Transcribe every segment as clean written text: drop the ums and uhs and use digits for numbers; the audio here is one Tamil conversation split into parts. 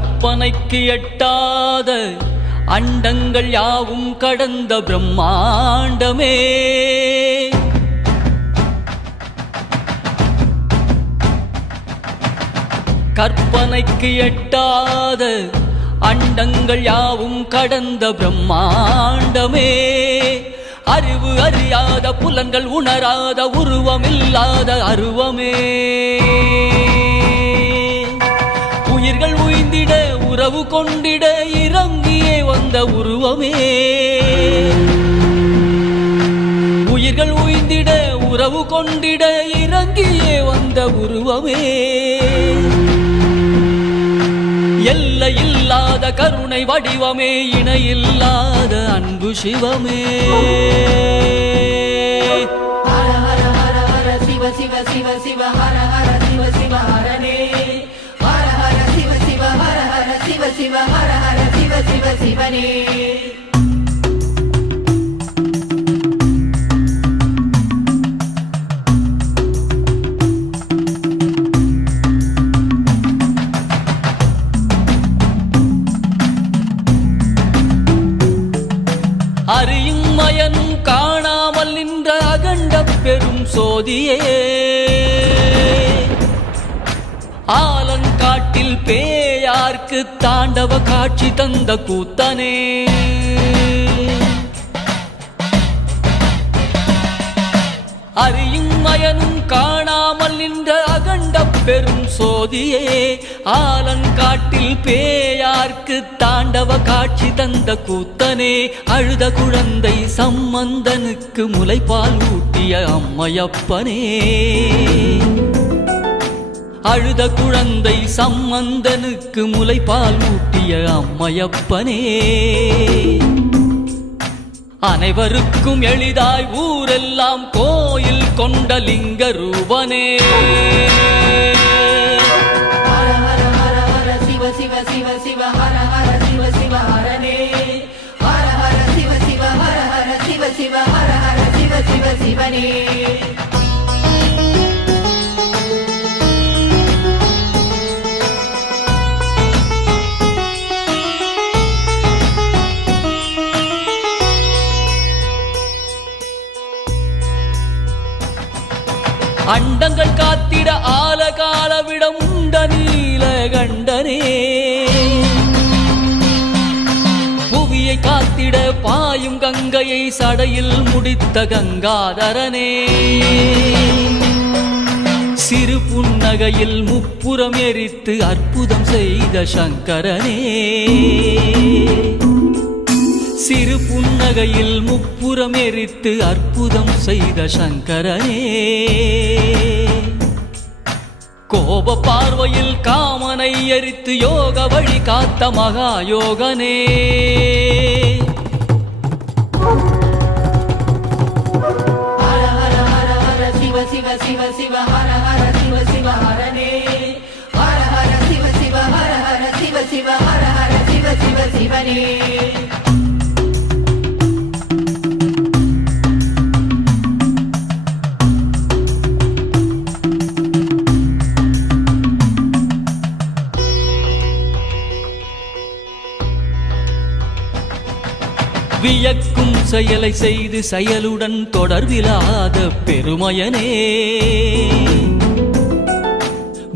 கற்பனைக்கு எட்டாத அண்டங்கள் யாவும் கடந்த பிரம்மாண்டமே, கற்பனைக்கு எட்டாத அண்டங்கள் யாவும் கடந்த பிரம்மாண்டமே, அறிவு அறியாத புலன்கள் உணராத உருவமில்லாத அருவமே, உயிர்கள் உய்ந்திட உறவு கொண்டிட இறங்கியே வந்த உருவமே, உயிர்கள் உய்ந்திட உறவு கொண்டிட இறங்கியே வந்த உருவமே, எல்லையில்லாத கருணை வடிவமே, இணையில்லாத அன்பு சிவமே. ஹர ஹர ஹர ஹர சிவ சிவ சிவ சிவ ஹர ஹர சிவ சிவ ஹரனே, ஹர ஹர சிவ சிவ ஹர ஹர சிவ சிவ ஹர ஹர சிவ சிவ சிவனே. அறியும் மயனும் காணாமல் நின்ற அகண்ட பெரும் சோதியே, ஆலங்காட்டில் பேயார்க்கு தாண்டவ காட்சி தந்த கூத்தனே, அறியும் மயனும் காணாமல் நின்ற அகண்ட பெரும் சோதியே, ஆலங்காட்டில் பேயார்க்கு தாண்டவ காட்சி தந்த கூத்தனே, அழுத குழந்தை சம்பந்தனுக்கு முலைப்பால் ஊட்டிய அம்மையப்பனே, அழுத குழந்தை சம்பந்தனுக்கு முலைப்பால் ஊட்டிய அம்மையப்பனே, அனைவருக்கும் எளிதாய் ஊரெல்லாம் கோயில் கொண்ட லிங்க ரூபனே. ஹர ஹர ஹர ஹர சிவ சிவ சிவ சிவ ஹர ஹர சிவ சிவ ஹரனே, ஹர ஹர சிவ சிவ ஹர ஹர சிவ சிவ ஹர ஹர சிவ சிவ சிவனே. அண்டங்கள் காத்திட ஆலகாலவிடம் உண்ட நீல கண்டனே, புவியை காத்திட பாயும் கங்கையை சடையில் முடித்த கங்காதரனே, சிறு புன்னகையில் முப்புறம் எரித்து அற்புதம் செய்த சங்கரனே, சிறு புன்னகையில் முப்புறம் எரித்து அற்புதம் செய்த சங்கரனே, கோப பார்வையில் காமனை எரித்து யோக வழி காத்த மகா யோகனே, ஹர ஹர ஹர ஹர சிவ சிவ சிவ சிவ ஹர ஹர சிவ சிவ ஹரனே, ஹர ஹர சிவ சிவ ஹர ஹர சிவ சிவ ஹர ஹர சிவ சிவ சிவனே. வியக்கும் செயலை செய்து செயலுடன் தொடர்பிலாத பெருமையனே,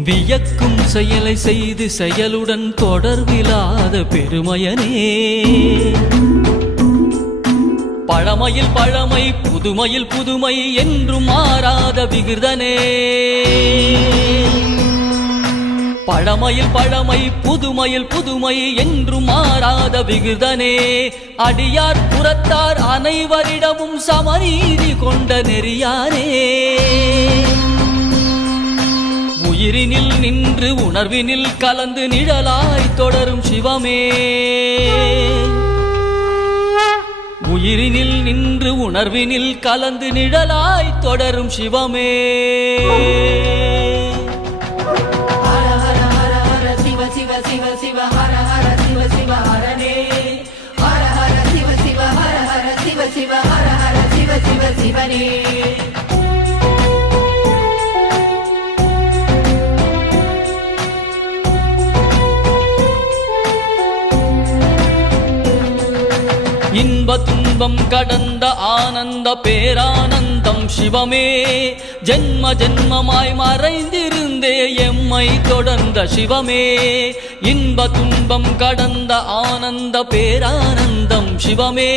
வியக்கும் செயலை செய்து செயலுடன் தொடர்பிலாத பெருமையனே, பழமையில் பழமை புதுமையில் புதுமை என்றும் மாறாத விகிர்தனே, பழமையில் பழமை புதுமையில் புதுமை என்றும் மாறாத விகிர்தனே, அடியார் புறத்தார் அனைவரிடமும் சமநீதி கொண்ட நெறியானே, உயிரினில் நின்று உணர்வினில் கலந்து நிழலாய் தொடரும் சிவமே, உயிரினில் நின்று உணர்வினில் கலந்து நிழலாய் தொடரும் சிவமே. ஹர ஹர ஹர ஹர சிவ சிவ சிவ சிவ ஹர ஹர சிவ சிவ ஹரனே, ஹர ஹர சிவ சிவ ஹர ஹர சிவ சிவ ஹர ஹர சிவ சிவ சிவனே. துன்பம் கடந்த ஆனந்த பேரானந்தம் சிவமே. ஜென்ம ஜென்மமாய் மறைந்திருந்தே எம்மை தொடர்ந்த சிவமே. இன்ப துன்பம் கடந்த ஆனந்த பேரானந்தம் சிவமே.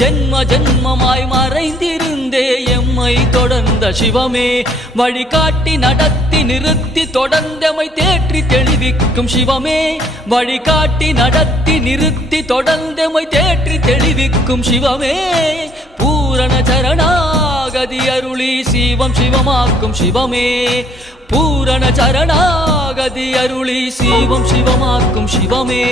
ஜென்ம ஜென்மமாய் மறைந்திருந்தே எம்மை தொடர்ந்த சிவமே. வழிகாட்டி நடத்தி நிறுத்தி தொடர்ந்தமை தேற்றி தெளிவிக்கும் சிவமே. வழிகாட்டி நடத்தி நிறுத்தி தொடர்ந்தமை தேற்றி தெளிவிக்கும் சிவமே. பூரண சரணாகதி அருளி சிவம் சிவமாக்கும் சிவமே. பூரண சரணாகதி அருளி சிவம் சிவமாக்கும் சிவமே.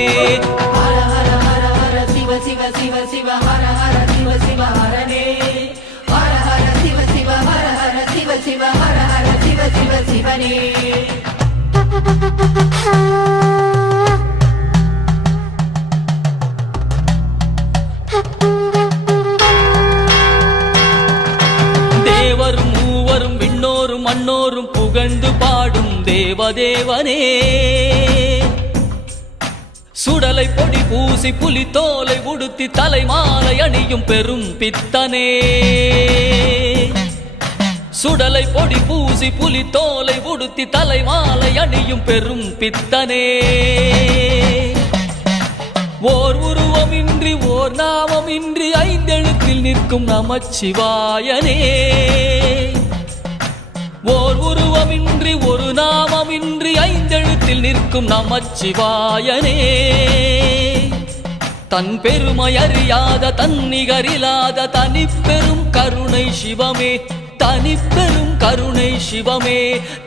ஹர ஹர ஹர ஹர சிவ சிவ சிவ சிவ ஹர ஹர சிவ சிவ ஹரனே. ஹர ஹர சிவ சிவ ஹர ஹர சிவ சிவ ஹர ஹர சிவ சிவ சிவனே. தேவரும் மூவரும் விண்ணோரும் மண்ணோரும் புகழ்ந்து பாடும் தேவதேவனே. சுடலை பொடி பூசி புலித்தோலை உடுத்தி தலைமாலை அணியும் பெரும் பித்தனே. சுடலை பொடி பூசி புலித்தோலை உடுத்தி தலைமாலை அணியும் பெரும் பித்தனே. ஓர் உருவமின்றி ஓர் நாமமின்றி ஐந்தெழுத்தில் நிற்கும் நமச்சிவாயனே. ஓர் உருவமின்றி ஒரு நாமமின்றி ஐந்தெழுத்தில் நிற்கும் நமச்சிவாயனே. தன் பெருமை அறியாத தன்னிகரில்லாத தனிப்பெரும் கருணை சிவமே. தனிப்பெரும் கருணை சிவமே.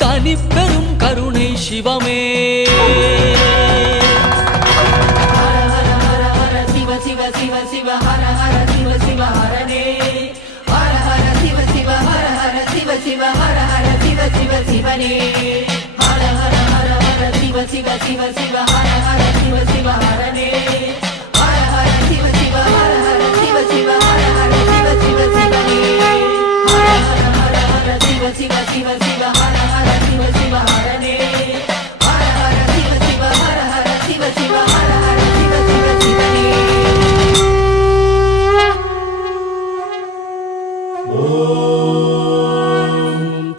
தனிப்பெரும் கருணை சிவமே. சிவ சிவ சிவ ஹர ஹர சிவ சிவ ஹரனே. ஹர ஹர சிவ சிவ ஹர ஹர சிவ சிவ ஹர ஹர சிவ சிவ சிவனே. ஹர ஹர ஹர ஹர சிவ சிவ சிவ சிவ ஹர ஹர சிவ சிவ ஹரனே. ஹர ஹர சிவ சிவ ஹர ஹர சிவ சிவ ஹர ஹர சிவ சிவ சிவனே. ஹர ஹர ஹர ஹர சிவ சிவ சிவ சிவ ஹர ஹர சிவ சிவ ஹரனே. ஹர ஹர சிவ சிவ ஹர ஹர சிவ சிவ ஹர ஹர சிவ சிவ சிவனே.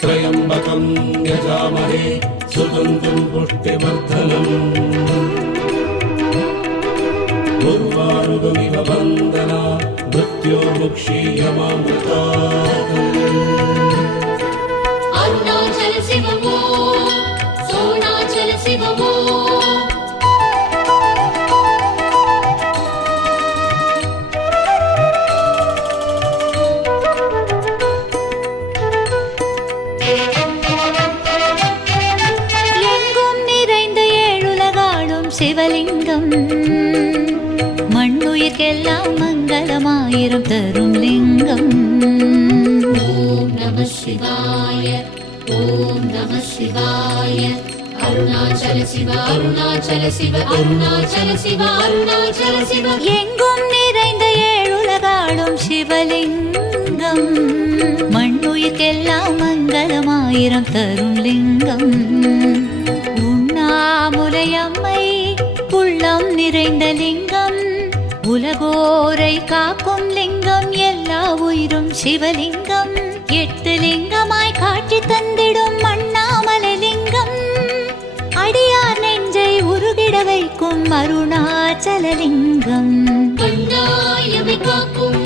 त्र्यम्बकं यजामहे सुगन्धिं पुष्टिवर्धनम् उर्वारुकमिव वन्दना मृत्योर्मुक्षीयमामृतात् अरुणाचल शिवमो सोणाचल शिवमो சிவலிங்கம் மண்ணுயிர்க்கெல்லாம் மங்களமாயிரம் தரும் லிங்கம். ஓம் நம சிவாய ஓம் நம சிவாய. அருணாச்சல சிவ அருணாச்சல சிவ அருணாச்சல சிவ அருணாச்சல சிவ. எங்கும் நிறைந்த ஏழுலகாடும் சிவலிங்கம் மண்ணுயிர்க்கெல்லாம் மங்களமாயிரம் தரும் லிங்கம். உண்ணாமுலையம்மை உள்ளம் நிறைந்த லிங்கம். உலகோரை காக்கும் லிங்கம். எல்லா உயிரும் சிவலிங்கம். 8 லிங்கமாய் காட்சி தந்திடும் அண்ணாமலை லிங்கம். அடியார் நெஞ்சை உருகிட வைக்கும் அருணாச்சல லிங்கம். கண்ணாயமை காக்கும்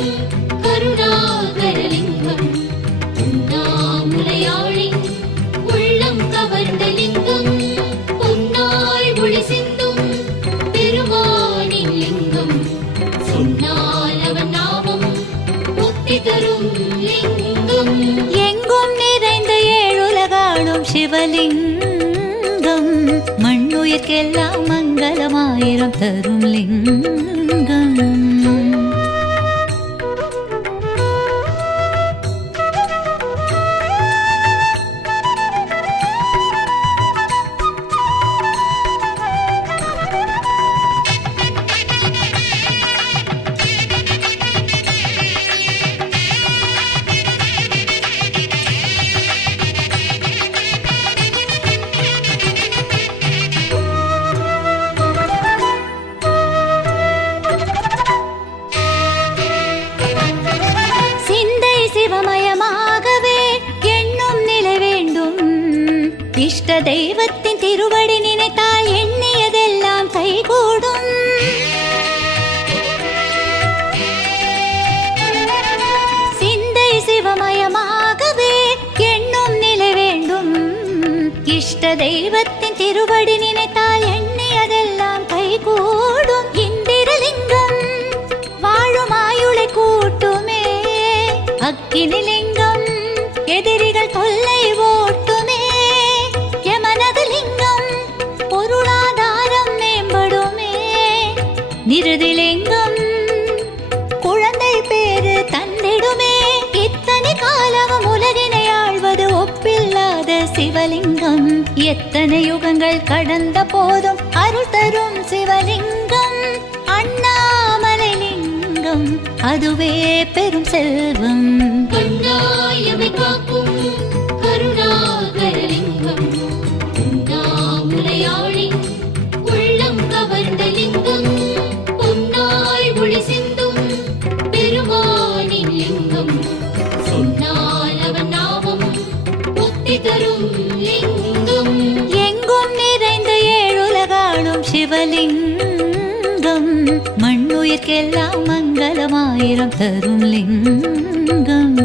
கருணாகர லிங்கம். உண்ணாமுலையாழி உள்ளம் கவர்ந்த லிங்கம். பொன்னாய் ஒளி சிந்தும் பெருமானின் லிங்கம். சொன்னால் அவன் நாமம் முக்தி தரும் லிங்கம். எங்கும் நிறைந்த ஏழுலகாடும் சிவலிங்கம் மண்ணுயிர்க்கெல்லாம் மங்களமாயிரம் தரும் லிங்கம். தெய்வத்தின் திருவடி நினைத்தால் எண்ணியதெல்லாம் கைகூடும். சிந்தை சிவமயமாகவே எண்ணும் நிலை வேண்டும். இஷ்ட தெய்வத்தின் திருவடி நினைத்தால் எண்ணியதெல்லாம் கைகூடும். இந்திரலிங்கம் வாழும் ஆயுளை கூட்டுமே. அக்கினிலிங்கம் எதிரிகள் தொல்லை ஓட்டுமே. யமனது லிங்கம் பொருளாதாரம் மேம்படுமே. நிருதிலிங்கம் குழந்தை பேரு தந்திடுமே. இத்தனை காலமும் உலகினை ஆழ்வது ஒப்பில்லாத சிவலிங்கம். எத்தனை யுகங்கள் கடந்த போதும் அருள் தரும் சிவலிங்கம். அண்ணாமலை லிங்கம் அதுவே பெரும் செல்வம். கண்ணாயமை காக்கும் கருணாகரலிங்கம். உண்ணாமுலையாழி உள்ளம் கவர்ந்த லிங்கம். பொன்னாய் ஒளி சிந்தும் பெருமானின் லிங்கம். சொன்னால் அவன் நாமம் முக்தி தரும் லிங்கம். எங்கும் நிறைந்த ஏழுலகாளும் சிவலிங்கம். மண்ணுயிர்க்கெல்லாம் மங்களமாயிரம் தரும் லிங்கம்.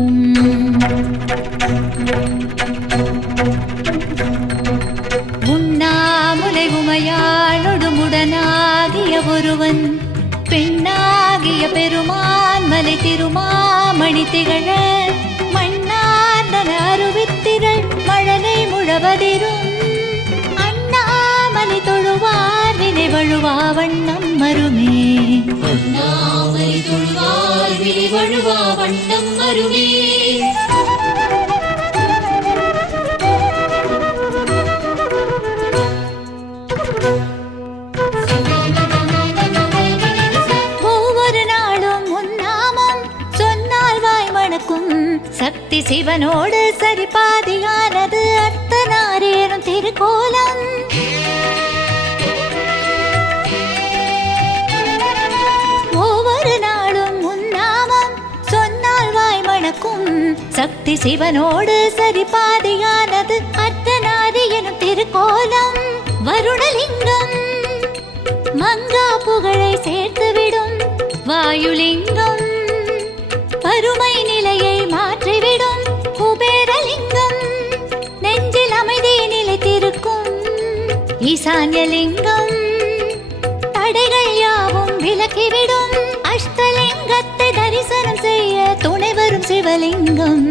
உண்ணாமுலை உமையாளொடுமுடனாகிய ஒருவன் பெண்ணாகிய பெருமான் மலை திருமாமணி திகழ மண்ணார்ந்தன அருவித்திரள் மழலை முழவதிரும். அண்ணாமலை தொழுவார் வினை வழுவா வண்ணம் மருமே. அண்ணாமலை தொழுவார் வினை வழுவா வண்ணம் மருமே. ஒவ்வொரு நாளும் உன்னாமம் சொன்னால் வாய் மணக்கும். சக்தி சிவனோடு சரிபாதியானது அர்த்தநாரேறும் திருக்கோலம். ஒவ்வொரு நாளும் உன்னாமம் சொன்னால் வாய் மணக்கும். சக்தி சிவனோடு சரிபாதியானது அர்த்தநாரி எனும் திருக்கோலம். வருணலிங்கம் மங்கா புகழை சேர்த்துவிடும். வாயுலிங்கம் வறுமை நிலையை மாற்றிவிடும். குபேரலிங்கம் நெஞ்சில் அமைதி நிலைத்திருக்கும். ஈசான்யலிங்கம் தடைகள் யாவும் விலக்கிவிடும். அஷ்டலிங்கத்தை தரிசனம் செய்ய துணை வரும் சிவலிங்கம்.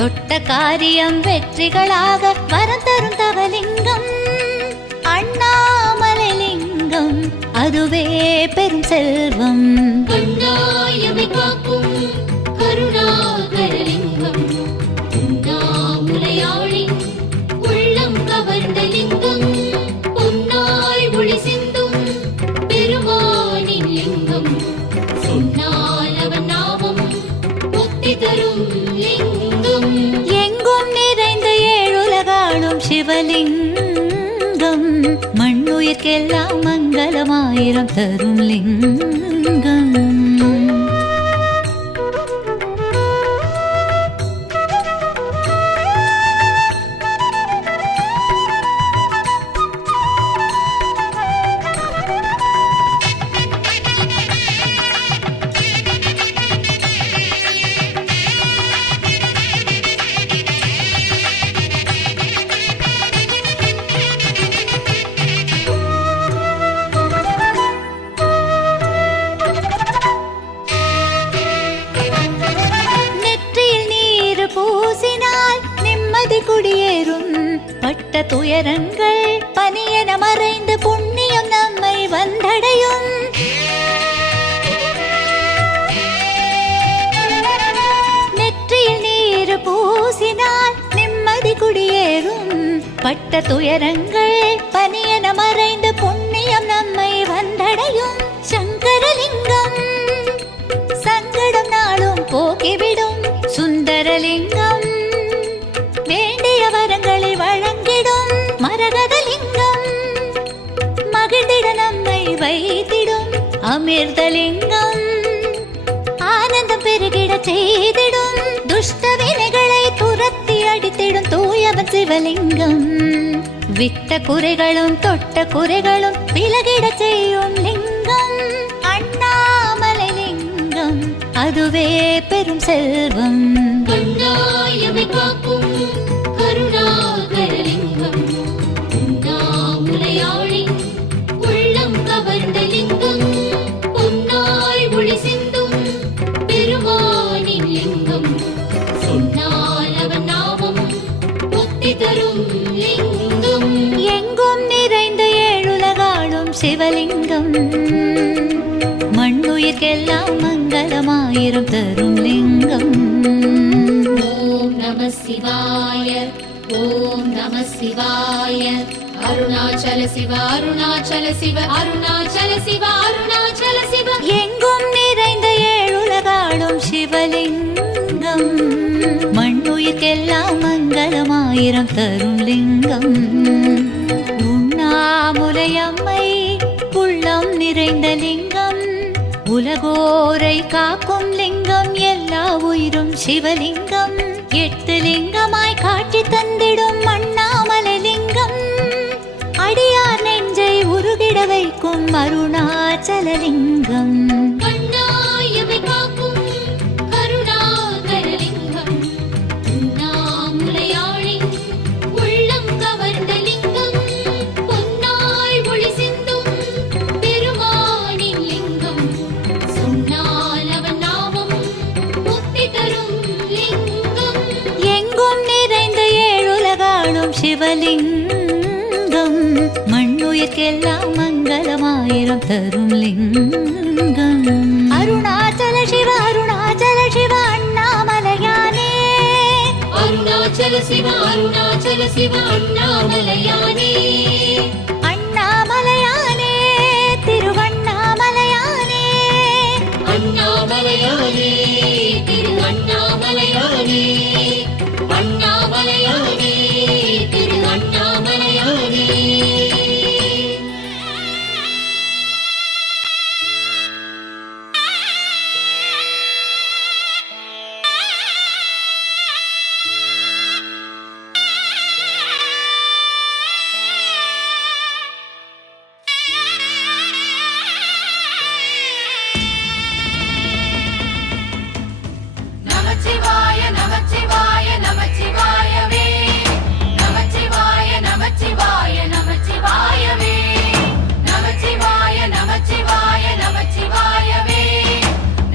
தொட்ட காரியம் வெற்றிகளாக வரம் தரும் தவலிங்கம். அண்ணாமலை லிங்கம் அதுவே பெரும் செல்வம். கண்ணாயமை காக்கும் கருணாகரலிங்கம். உண்ணாமுலையாழி உள்ளம் கவர்ந்த லிங்கம். பொன்னாய் ஒளி சிந்தும் பெருமானின் லிங்கம். சொன்னால் அவன் நாமம் முக்தி தரும் லிங்கம். எங்கும் நிறைந்த ஏழுலகாளும் சிவலிங்கம். மண்ணுயிர்க்கெல்லாம் மங்களமாயிரம் தரும் லிங்கம். குடியேறும். பட்ட துயரங்கள் பனியென மறைந்து புண்ணியம் நம்மை வந்தடையும். நெற்றியில் நீர் பூசினால் நிம்மதி குடியேறும். பட்ட துயரங்கள் பனியென மறைந்து புண்ணியம் நம்மை வந்தடையும். சங்கரலிங்கம் சங்கடம் நாளும் போக்கிவிடும். சுந்தரலிங்கம் வேண்டிய வரங்களை வழங்கிடும். மரகதலிங்கம் மகிழ்ந்திட நம்மை வைத்திடும். அமிர்தலிங்கம் ஆனந்தம் பெருகிட செய்திடும். துஷ்ட வினைகளை துரத்தி அடித்திடும் தூயவன் சிவலிங்கம். விட்ட குறைகளும் தொட்ட குறைகளும் விலகிட செய்யும் லிங்கம் அண்ணாமலை லிங்கம், அதுவே பெரும் செல்வம். கண்ணாயமை காக்கும் கருணாகரலிங்கம், உண்ணாமுலையாளி உள்ளம் கவர்ந்த லிங்கம், பொன்னாய் ஒளி சிந்தும் பெருமானின் லிங்கம், சொன்னால் அவன் நாமம் முக்தி தரும் லிங்கம். எங்கும் நிறைந்த ஏழுலகாளும் சிவலிங்கம், மண்ணுயிர்க்கெல்லாம் மங்களமாயிரம் தரும் லிங்கம். ஓம் நம சிவாய, ஓம் நம சிவாய. அருணாச்சல சிவ, அருணாச்சல சிவ, அருணாச்சல சிவ, அருணாச்சல சிவ. எங்கும் நிறைந்த ஏழுலகாளும் சிவலிங்கம், மண்ணுயிர்க்கெல்லாம் மங்களமாயிரம் தரும் லிங்கம். உண்ணாமுலையம்மை உள்ளம் நிறைந்த லிங்கம், உலகோரை காக்கும் லிங்கம், எல்லா உயிரும் சிவலிங்கம். 8 லிங்கமாய் காட்சி தந்திடும் அண்ணாமலை லிங்கம், அடியார் நெஞ்சை உருகிட வைக்கும் அருணாச்சலலிங்கம். கண்ணாயமை காக்கும் கருணாகரலிங்கம், உண்ணாமுலையாளி உள்ளம் கவர்ந்த லிங்கம், பொன்னாய் ஒளி சிந்தும் பெருமானின் லிங்கம், சொன்னால் அவன் நாமம் முக்தி தரும் லிங்கம். எங்கும் நிறைந்த ஏழுலகாளும் சிவலிங்கம், மண்ணுயிர்க்கெல்லாம் மங்களமாயிரம் தரும் லிங்கம். அருணாச்சல சிவ, அருணாச்சல சிவ அண்ணாமலையானே, அருணாச்சல சிவ, அருணாச்சல சிவ, அண்ணாமலையானே, அண்ணாமலையானே, திருவண்ணாமலையானே, அண்ணாமலையானே, திரு அண்ணாமலையானே, அண்ணாமலையானே, திரு அண்ணாமலையானே. நமச்சிவாய நமச்சிவாய நமச்சிவாயவே, நமச்சிவாய நமச்சிவாய நமச்சிவாயவே, நமச்சிவாய நமச்சிவாய நமச்சிவாயவே,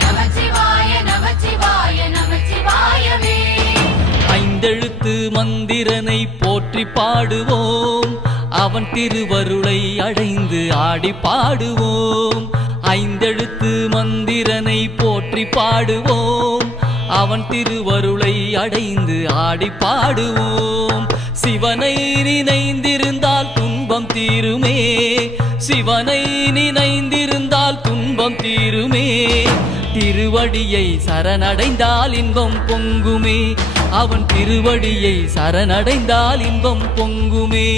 நமச்சிவாய நமச்சிவாய நமச்சிவாயவே. ஐந்தெழுத்து மந்திரனை போற்றி பாடுவோம், அவன் திருவருளை அடைந்து ஆடி பாடுவோம். ஐந்தெழுத்து மந்திரனை போற்றி பாடுவோம், அவன் திருவருளை அடைந்து ஆடி பாடுவோம். சிவனை நினைந்திருந்தால் துன்பம் தீருமே, சிவனை நினைந்திருந்தால் துன்பம் தீருமே. திருவடியை சரணடைந்தால் இன்பம் பொங்குமே, அவன் திருவடியை சரணடைந்தால் இன்பம் பொங்குமே.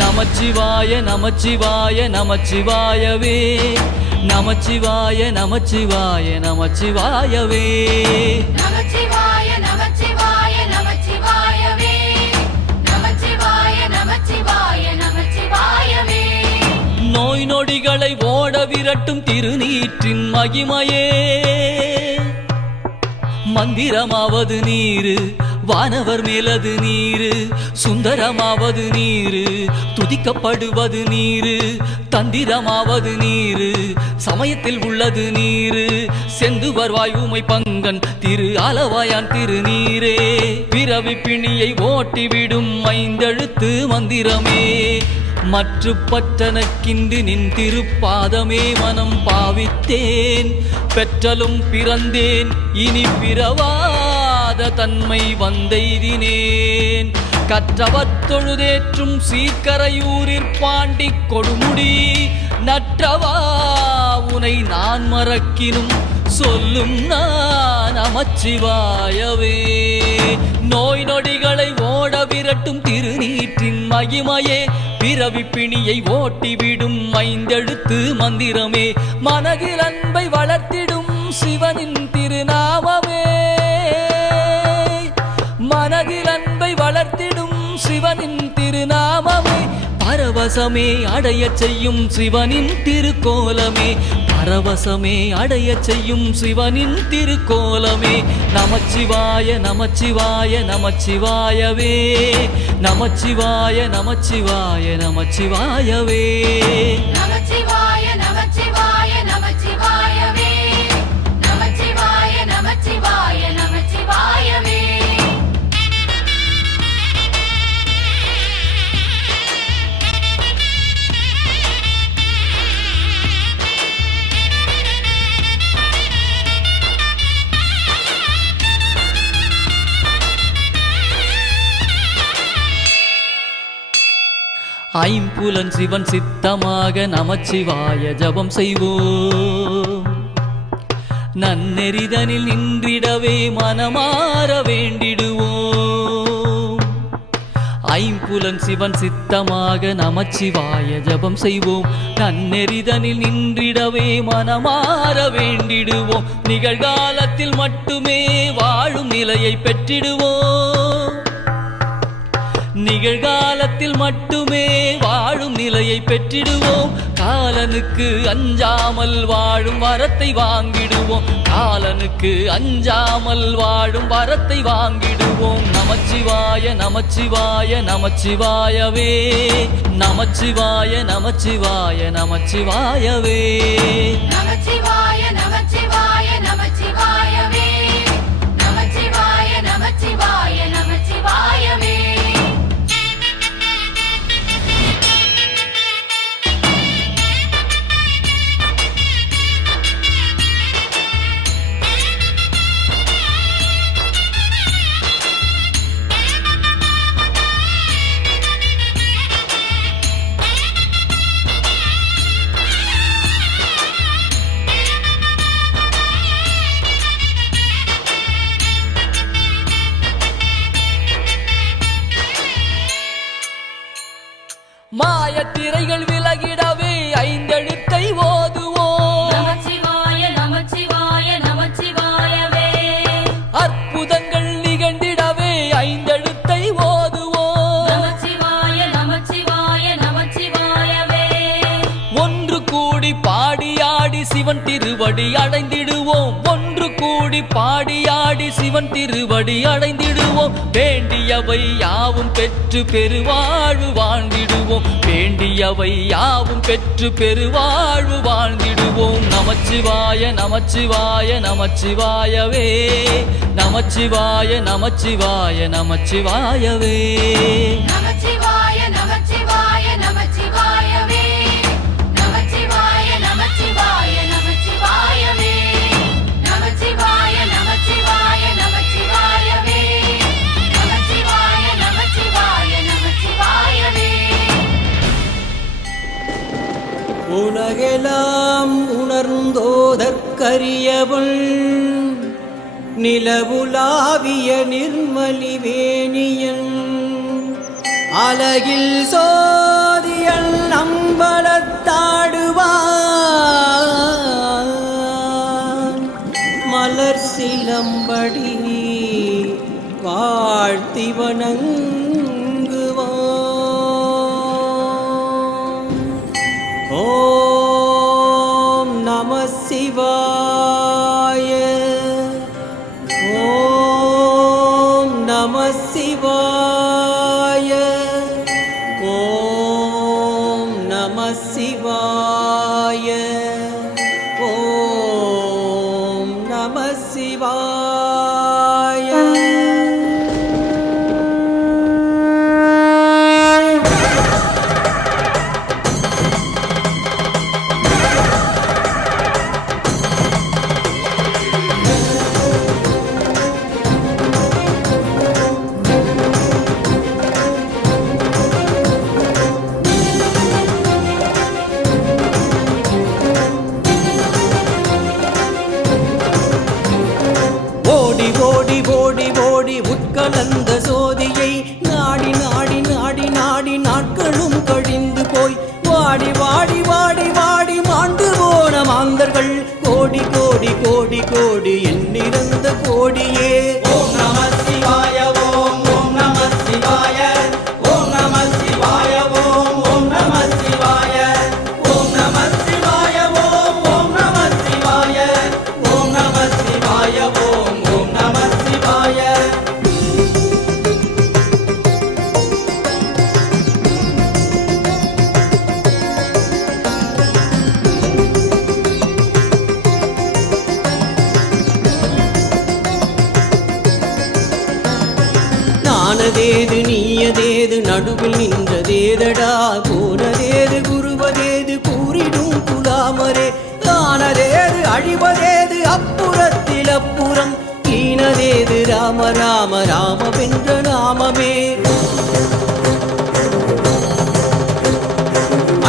நமச்சிவாய நமச்சிவாய நமச்சிவாயவே, நமச்சிவாய நமச்சிவாய நமச்சிவாயவே, நமச்சிவாய நமச்சிவாய நமச்சிவாயவே, நமச்சிவாய நமச்சிவாய நமச்சிவாயவே. நோய் நொடிகளை ஓட விரட்டும் திருநீற்றின் மகிமையே, மந்திரமாவது நீரு, வானவர் மேலது நீரு, சுந்தரமாவது நீரு, துதிக்கப்படுவது நீரு, தந்திரமாவது நீரு, சமயத்தில் உள்ளது நீரு. செந்துவர் வாயுமை பங்கன் திரு ஆலவாயான் திருநீரே, பிறவி பிணியை ஓட்டிவிடும் ஐந்தெழுத்து மந்திரமே. மற்று பற்றனக்கின்று நின் திருப்பாதமே மனம் பாவித்தேன், பெற்றலும் பிறந்தேன் இனி பிறவாத தன்மை வந்தெய்தினேன். கற்றவர் தொழுதேற்றும் சீர்கரையூரிற் பாண்டி கொடுமுடி, நற்றவா உனை நான் மறக்கினும் சொல்லும் நான் நமச்சிவாயவே. நோய் நொடிகளை ஓட விரட்டும் திருநீற்றின் மகிமையே, பிறவி பிணியை ஓட்டிவிடும் ஐந்தெழுத்து மந்திரமே. மனதில் அன்பை வளர்த்திடும் சிவனின் திருநாமமே, மனதில் அன்பை வளர்த்திடும் சிவனின் திருநாமமே. பரவசமே அடையச் செய்யும் சிவனின் திருக்கோலமே, பரவசமே அடையச் செய்யும் சிவனின் திருக்கோலமே. நமச்சிவாய நமச்சிவாய நமச்சிவாயவே, நமச்சிவாய நமச்சிவாய நமச்சிவாயவே. நமச்சிவாய நமச்சிவாய நமச்சிவாயவே, நமச்சிவாய நமச்சிவாய நமச்சிவாயவே. ஐம்புலன் சிவன் சித்தமாக நமச்சிவாய ஜபம் செய்வோம். நன்னெறிதனில் நின்றிடவே மனமாற வேண்டிடுவோம். ஐம்புலன் சிவன் சித்தமாக நமச்சிவாய ஜபம் செய்வோம். நன்னெறிதனில் நின்றிடவே மனமாற வேண்டிடுவோம். நிகழ்காலத்தில் மட்டுமே வாழும் நிலையை பெற்றிடுவோம். நிகழ்காலத்தில் மட்டுமே வாழும் நிலையை பெற்றிடுவோம். காலனுக்கு அஞ்சாமல் வாழும் வரத்தை வாங்கிடுவோம். காலனுக்கு அஞ்சாமல் வாழும் வரத்தை வாங்கிடுவோம். நமச்சிவாய நமச்சிவாய நமச்சிவாயவே, நமச்சிவாய நமச்சிவாய நமச்சிவாயவே. நமச்சிவாய நமச்சிவாய நமச்சிவாயவே, நமச்சிவாய நமச்சிவாய நமச்சிவாயவே. மாயத்திரைகள் விலகிடவே ஐந்தெழுத்தை ஓதுவோம். நமச்சிவாய நமச்சிவாய நமச்சிவாயவே, அற்புதங்கள் நிகழ்ந்திடவே ஐந்தெழுத்தை ஓதுவோம். நமச்சிவாய நமச்சிவாய நமச்சிவாயவே. ஒன்று கூடி பாடியாடி சிவன் திருவடி அடைந்திடுவோம். ஒன்று கூடி பாடியாடி சிவன் திருவடி அடைந்திடுவோம். வேண்டியவை யாவும் பெற்று பெருவாழ்வு வாழ்ந்திடுவோம். வேண்டியவை யாவும் பெற்று பெருவாழ்வு வாழ்ந்திடுவோம். நமச்சிவாய நமச்சிவாய நமச்சிவாயவே, நமச்சிவாய நமச்சிவாய நமச்சிவாயவே. நமச்சிவாய நமச்சிவாய நமச்சிவாயவே, நமச்சிவாய நமச்சிவாய நமச்சிவாயவே. நமச்சிவாய நமச்சிவாய நமச்சிவாயவே, நமச்சிவாய நமச்சிவாய நமச்சிவாயவே. உலகெல்லாம் உணர்ந்தோதற்கரியவள் நிலவுலாவிய நிர்மலிவேணியன் அலகில் சோதியல் நம்பலத்தாடுவான் மலர் சிலம்படி வாழ்த்தி வணங்குவான். ஓம் நம சிவாய, ஓம் நம சிவாய, ஓம் நம சிவாய, ஓம் நம சிவாய. உட்கலந்த சோதியை நாடி நாடி நாடி நாடி நாட்களும் கழிந்து போய் வாடி வாடி வாடி வாடி மாண்டு போன மாந்தர்கள் கோடி கோடி கோடி கோடி எண்ணிறந்த கோடியே. ஓம் நம சிவாய, ஓம் ஓம் நம சிவாய, ஓம் நம சிவாய, ஓம் ஓம் ஆனதேது நீயதேது நடுவில் நின்றதேதடா போனதேது குருவதேது கூறிடும் குலாமரே ஆனதேது அழிவதேது அப்புறத்தில் அப்புறம் ஈனதேது ராம ராம ராம வென்ற நாமமே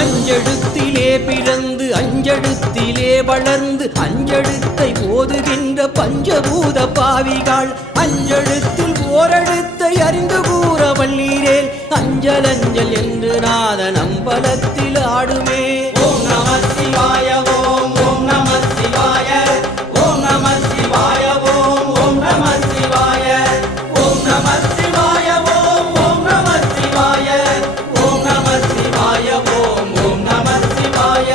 அஞ்செழுத்திலே பிறந்து அஞ்செழுத்திலே வளர்ந்து அஞ்செழுத்தை ஓதுகின்ற பஞ்சபூத பாவிகள் அஞ்செழுத்தில் ஓரெழுத்தை அறிந்து கூற வல்லீரேல் அஞ்சல் அஞ்சல் என்று நாதன் அம்பலத்தில் ஆடுமே ஓம் நம சிவாய ஓம் ஓம் நம சிவாய ஓம் நம சிவாய ஓம் ஓம் நம சிவாய ஓம் நம சிவாய ஓம் ஓம் நம சிவாய ஓம் நம சிவாய ஓம் ஓம் நம சிவாய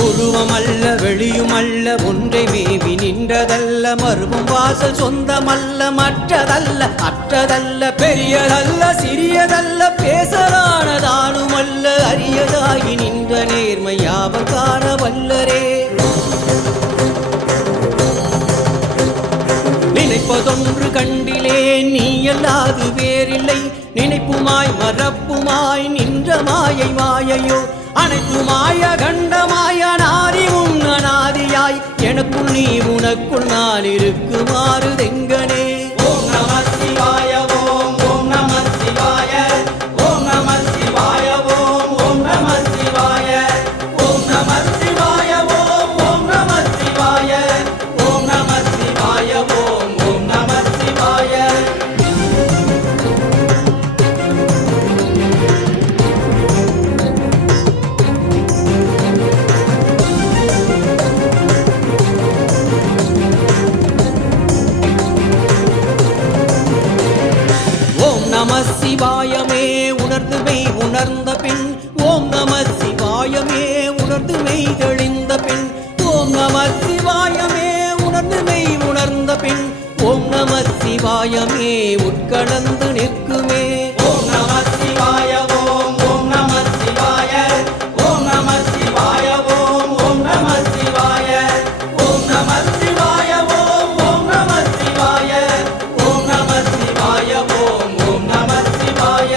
உருவமல்ல வெளியுமல்ல ஒன்றை மேவி நின்றதல்ல மருவும் வாசல் சொந்தமல்ல மற்றதல்ல அற்றதல்ல பெரியதல்ல சிறியதல்ல பேசலானதானுமல்ல அரியதாகி நின்ற நேர்மை யாவர் காண வல்லரே நினைப்பதொன்று கண்டிலே நீ அல்லாது வேறில்லை நினைப்புமாய் மறப்புமாய் நின்ற மாயை மாயையோ அனைத்துமாய கண்டமாய நாதி உன் அநாதியாய் எனக்குள் நீ உனக்குள் நான் இருக்குமாறு தெங்கனே ஓம் நம சிவாய ஓம் ஓம் நம சிவாய ஓம் நம சிவாய ஓம் ஓம் நம சிவாய ஓம் நம சிவாய ஓம் ஓம் நம சிவாய ஓம் நம சிவாய ஓம் ஓம் நம சிவாய நம சிவாயமே உணர்ந்து மெய் உணர்ந்த பின் ஓம் நம சிவாயமே உணர்ந்து மெய் தெளிந்த பின் ஓம் நம சிவாயமே உணர்ந்து மெய் உணர்ந்த பின் ஓம் நம சிவாயமே உட்கடந்து நிற்குமே ஓம் நம சிவாய ஓம் ஓம் நம சிவாய ஓம் நம சிவாய ஓம் ஓம் நம சிவாய ஓம் நம சிவாய ஓம் ஓம் நம சிவாய ஓம் நம சிவாய ஓம் ஓம் நம சிவாய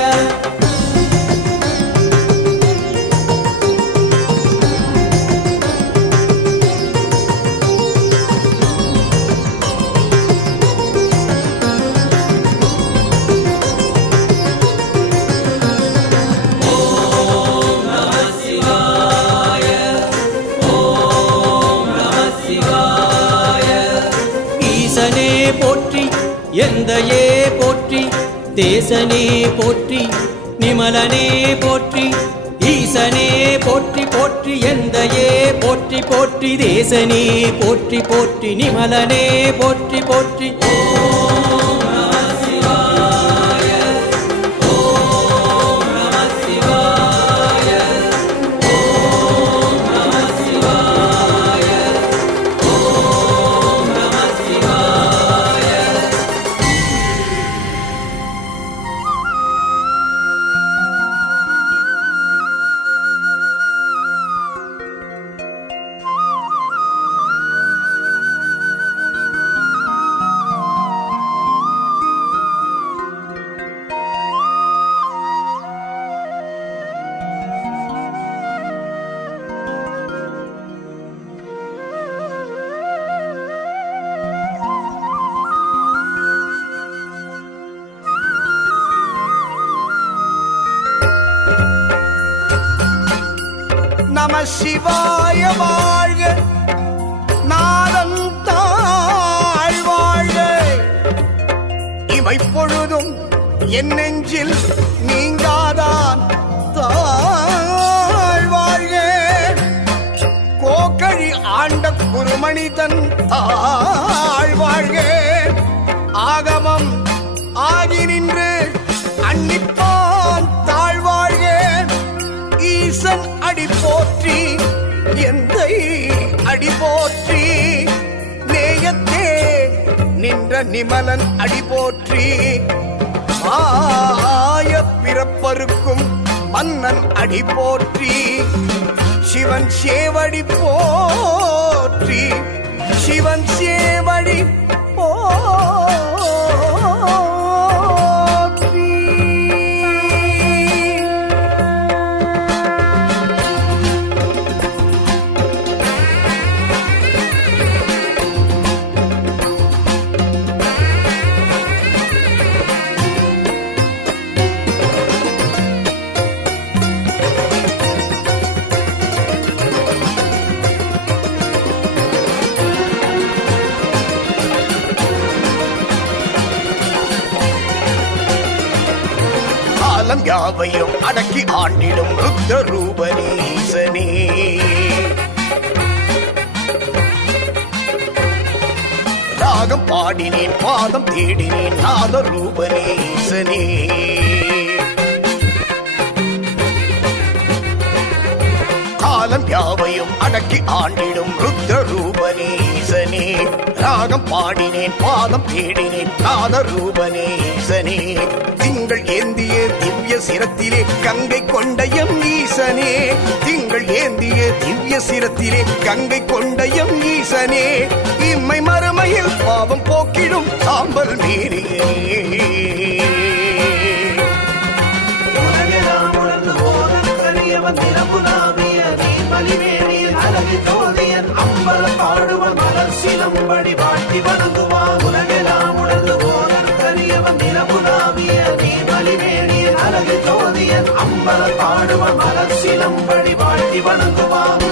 ஈசனே போற்றி எந்தையே போற்றி தேசனே போற்றி நிமலனே போற்றி ஈசனே போற்றி போற்றி எந்தையே போற்றி போற்றி தேசனே போற்றி போற்றி நிமலனே போற்றி போற்றி ஓம் நம சிவாய ஓம் நம சிவாய ஓம் நம சிவாய ஓம் நம சிவாய நம சிவாய வாழ்க நாதம் தாழ் வாழ்க இமைப்பொழுதும் என் நெஞ்சில் நீங்காதான் தாழ் வாழ்க கோக்கழி ஆண்ட குருமணிதன் தாழ் வாழ்க ஆகமம் ஆகி நின்று அன்னிப்பான் தாழ்வாழ்க ஈசன் அடி போற்றி எந்தை அடி போற்றி நேயத்தே நின்ற நிமலன் அடி போற்றி ஆய பிறப்பருக்கும் மன்னன் அடி போற்றி சிவன் சேவடி போற்றி சிவன் சேவடி போற்றி காலம் யாவையும் அடக்கி ஆண்டிடும் ருத்ர ரூபனீசனே ராகம் பாடினேன் பாதம் தேடினேன் நாத ரூபனீசனே காலம் யாவையும் அடக்கி ஆண்டிடும் ருத்ர ரூபனீசனே ராகம் பாடினேன் பாதம் தேடினேன் நாத ரூபனீசனே திங்கள் ஏந்திய திவ்ய சிரத்திலே கங்கை கொண்டயம் ஈசனே திங்கள் ஏந்திய திவ்ய சிரத்திலே கங்கை கொண்டயம் ஈசனே இம்மை மறுமையில் பாவம் போக்கிடும் சாம்பல் மீறியே சிலம்படி வாட்டி வணங்குவான் உலகெல்லாம் உணர்ந்து போதன் கரியவன் நிலமுலாவிய நீமலி வேணியன் அழகு ஜோதியன் அம்பல பாடுவன் மலர் சிலம்படி வாட்டி வணங்குவான்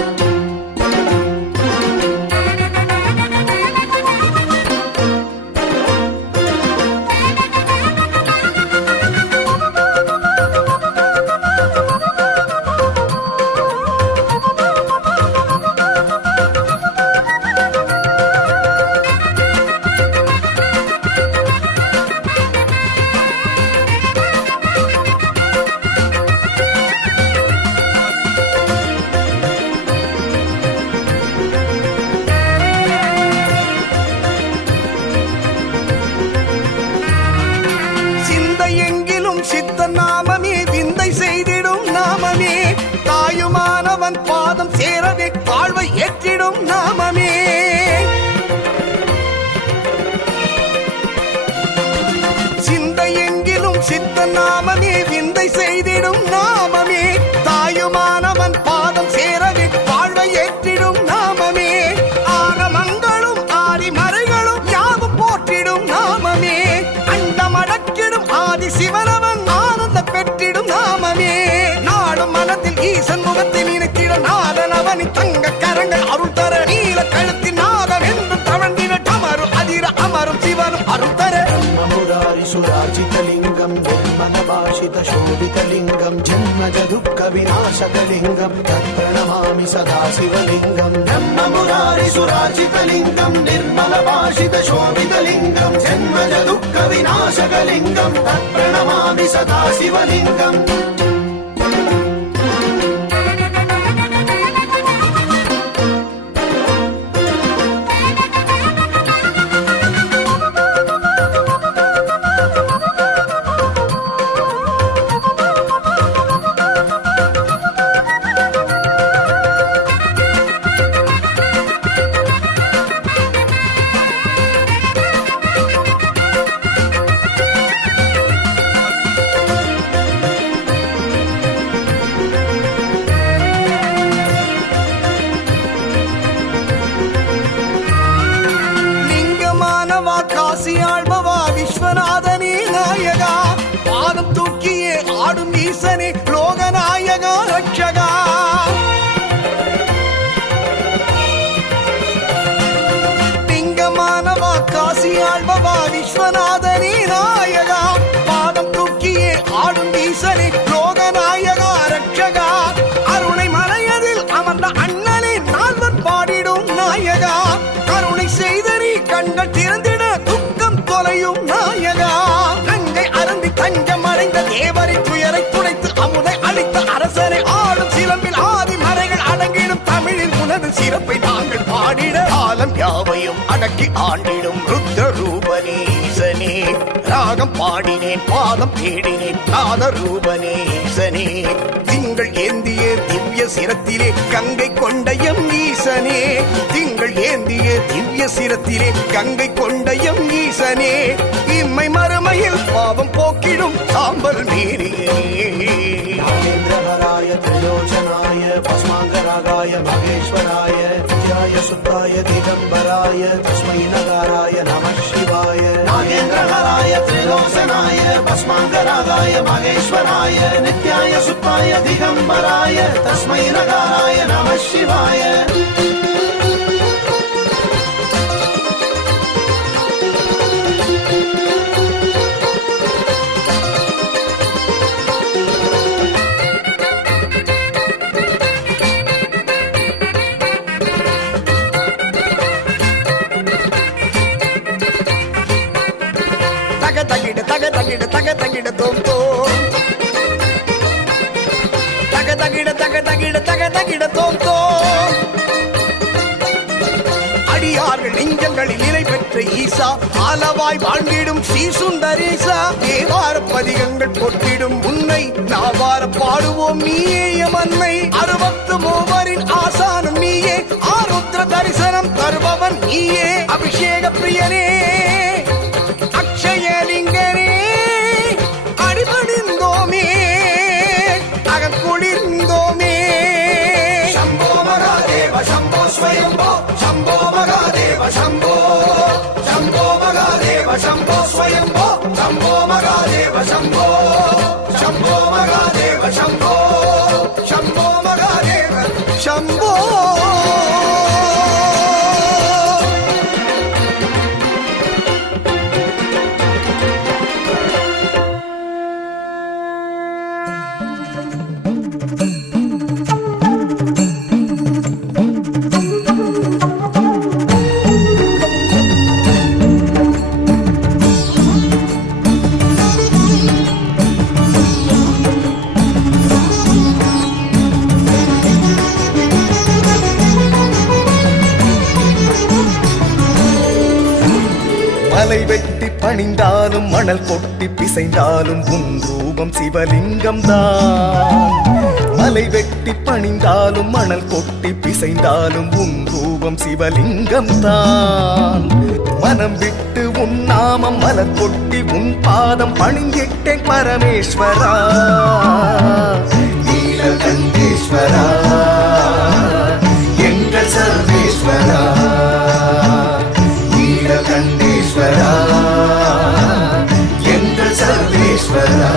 தாயுமானவன் பாதம் சேரவே வாழ்வை ஏற்றிடும் நாமமே சிந்தை எங்கிலும் சித்த நாமமே விந்தை செய்திடும் நாமமே தாயுமானவன் பாதம் சேரவே வாழ்வை ஏற்றிடும் நாமமே ஆனமங்களும் ஆரிமறைகளும் யாவும் போற்றிடும் நாமமே அண்டமடக்கிடும் ஆதி சிவனவன் ஆனந்த பெற்றிடும் நாமமே மனத்தில் ஈசன் முகத்தை நினைத்திட நாதனவனி தங்க கரங்கள் அருள் தர நீல கழுத்தின் நாகம் என்றும் தவழ்ந்திட அமரும் அதிர அமரும் சிவனும் அருள் தர முராரி சுராஜிதலிங்கம் ஜன்மதபாஷித சோபிதலிங்கம் ஜன்மஜ துக்க விநாசகலிங்கம் தத்பிரணமாமி சதா சிவலிங்கம் பிரம்ம முராரி சுராஜிதலிங்கம் நிர்மல பாஷித சோபிதலிங்கம் ஜன்மஜ துக்க விநாசகலிங்கம் தத்பிரணமாமி சதா சிவலிங்கம் விஸ்வநாதனே நாயகா பாதம் தூக்கியே ஆடும் ஈசனே லோகநாயகா ரட்சகா லிங்கமானவா காசி ஆழ்பவா விஸ்வநாதனே நாயகா பாதம் தூக்கியே ஆடும் ஈசனே லோகநாயகா ரட்சகா அருணை மலையதில் அமர்ந்த அண்ணனே நால்வர் பாடிடும் நாயகா கருணை செய்தனி கண்கள் திறந்திட துக்கம் தொலையும் நாயகா கங்கை அருந்தி தஞ்சம் அடைந்த தேவரை துயரை துடைத்து அமுதை அளித்த அரசரை ஆடும் சிலம்பில் ஆதி மறைகள் அடங்கிடும் தமிழில் உனது சிறப்பை நாங்கள் பாடிட காலம் யாவையும் அடக்கி ஆண்டிடும் ருத்ர ரூபனே ராகம் பாடினேன் பாதம் தேடினேன் நாத ரூபனேசனே திங்கள் ஏந்திய திவ்ய சிரத்திலே கங்கை கொண்டயம் ஈசனே திங்கள் ஏந்திய திவ்ய சிரத்திலே கங்கை கொண்டயம் ஈசனே இம்மை மறுமையில் பாவம் போக்கிடும் சாம்பல் மீறியே नागेन्द्रहराय त्रिलोचनाय भस्माङ्गरागाय महेश्वराय नित्याय सुताय दिगम्बराय तस्मै नगाराय नमः शिवाय नागेन्द्रहराय त्रिलोचनाय भस्माङ्गरागाय महेश्वराय नित्याय सुताय दिगम्बराय तस्मै नगाराय नमः शिवाय தக தகிட தோம் தோம் தக தகிட தோம் தோம் அடியார்கள் நெஞ்சங்களில் நிலை பெற்ற ஈசா ஆலவாய் வாழ்ந்திடும் ஸ்ரீசுந்தரேசா தேவார பதிகங்கள் பொட்டிடும் உன்னை நாவார பாடுவோம் நீயே மன்னை 63 ஆசானும் நீயே ஆருத்ர தரிசனம் தருபவன் நீயே அபிஷேக பிரியனே அக்ஷயலிங்கனே அடிபணிந்தோமே அகக்குளிர்ந்தோமே शम्भो महादेव शम्भो स्वयम्भो शम्भो महादेव शम्भो शम्भो महादेव शम्भो स्वयम्भो शम्भो महादेव शम्भो शम्भो महादेव शम्भो शम्भो महादेव शम्भो மலை வெட்டி பணிந்தாலும் மணல் கொட்டி பிசைந்தாலும் உன் ரூபம் சிவலிங்கம் தான் மலை வெட்டி பணிந்தாலும் மணல் கொட்டி பிசைந்தாலும் உன் ரூபம் சிவலிங்கம் தான் மனம் விட்டு உன் நாமம் மலர் கொட்டி உன் பாதம் பணிந்திட்டேன் பரமேஸ்வரா நீலகண்டேஸ்வரா எங்கள் சர்வேஸ்வரா நீலகண்டேஸ்வரா எங்கள் சர்வேஸ்வரா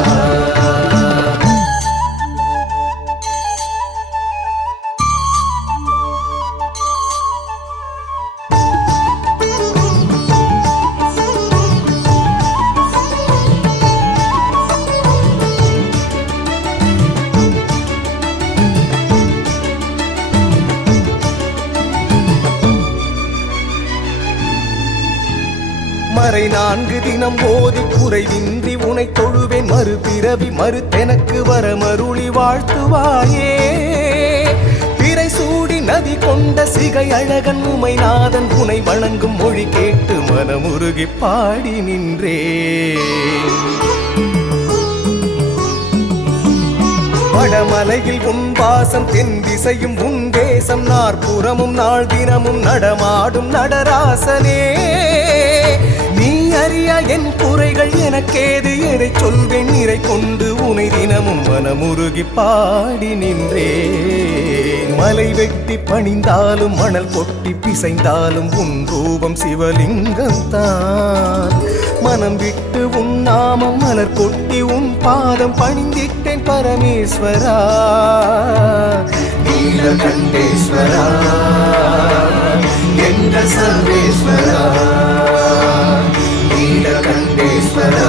மறை 4 தினம் ஓதி குறைவின்றி உனை தொழுவேன் மறுபிறவி மறுத்தெனக்கு வர மருளி வாழ்த்துவாயே பிறை சூடி நதி கொண்ட சிகை அழகன் உமைநாதன் உனை வணங்கும் மொழி கேட்டு மனமுருகி பாடி நின்றே வடமலையில் உன் வாசம் தென் திசையும் உன் தேசம் நாற்புறமும் நாள் தினமும் நடமாடும் நடராசனே நீ அறியா என் குறைகள் எனக்கேது எதை சொல்வேன் நிறை கொண்டு உனை தினமும் மனமுருகி பாடி நின்றே மலை வெட்டி பணிந்தாலும் மணல் கொட்டி பிசைந்தாலும் உன் ரூபம் சிவலிங்கம் தான் மனம் விட்டு உன் நாமம் மலர் கொட்டி உன் பாதம் பணிந்திட்டேன் பரமேஸ்வரா நீலகண்டேஸ்வரா எங்கள் சர்வேஸ்வரா நீலகண்டேஸ்வரா